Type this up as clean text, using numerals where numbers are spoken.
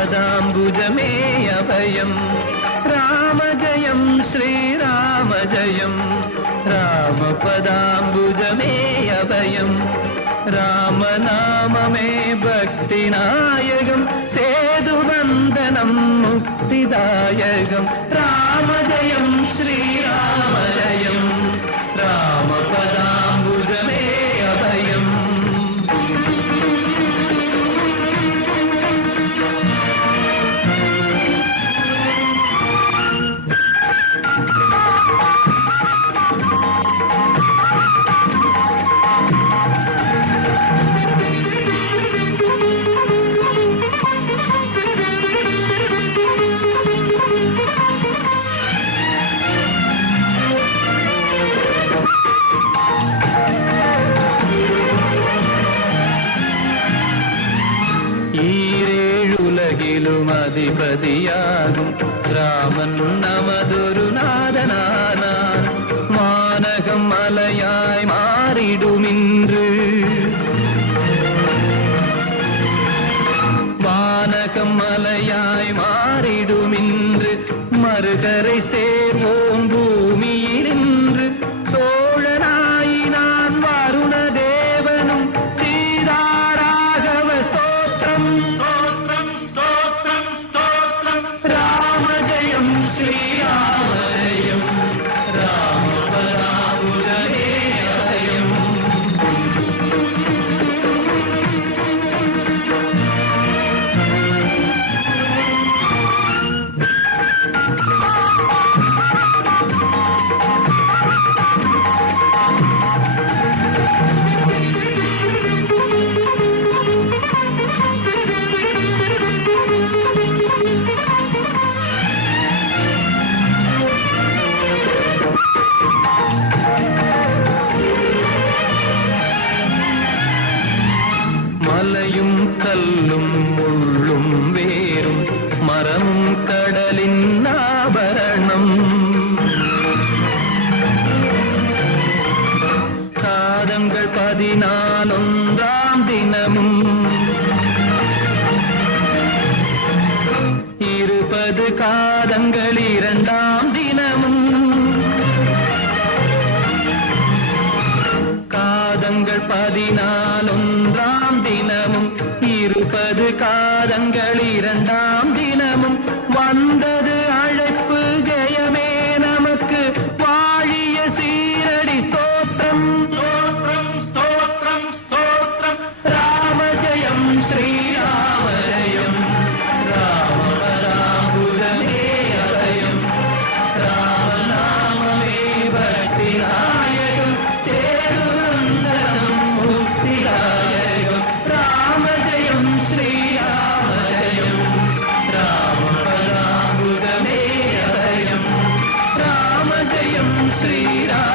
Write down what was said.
पदाम्बुजमे अभयम् रामजयं श्रीरामजयं रामपदाम्बुजमे अभयम् रामनाममे भक्तिनायकं सेतुबन्धनं मुक्तिदायकं रामजयं श्रीरामजयं रामपदाम्बुजमे अभयम् அதிபதியாகும் ராமன் நமதொரு நாதனானான் மானகம் மலையாய் மாறிடுமின்று வானகம் மலையாய் மாறிடுமின்று மறுகரை சேர்வோம் பூமியினின்று தோழனாயினான் வருண தேவனும் சீதாராகவ ஸ்தோத்திரம் श्रीरामजयं रामपदाम्बुजमे अभयम् மலையும் கல்லும் முள்ளும் வேரும் மரமும் கடலின் ஆபரணம் காதங்கள் 14 தினமும் 20 காதங்கள் 2 தினமும் காதங்கள் 14 தினமும் 20 காதங்கள் 2 தினமும் வந்தது அழைப்பு ஜெயமே நமக்கு வாழிய சீரடி ஸ்தோத்திரம் ஸ்தோத்திரம் ஸ்தோத்திரம் ஸ்தோத்திரம் ராமஜயம் ஸ்ரீராமஜயம் ராமபதாம்புஜமே அபயம் ராமநாமமே பக்திநாயகம் சேதுபந்தனம் முக்திதாயகம் ராமஜயம் ஸ்ரீராமஜயம் ராமபதாம்புஜமே அபயம் ராமஜயம் ஸ்ரீராம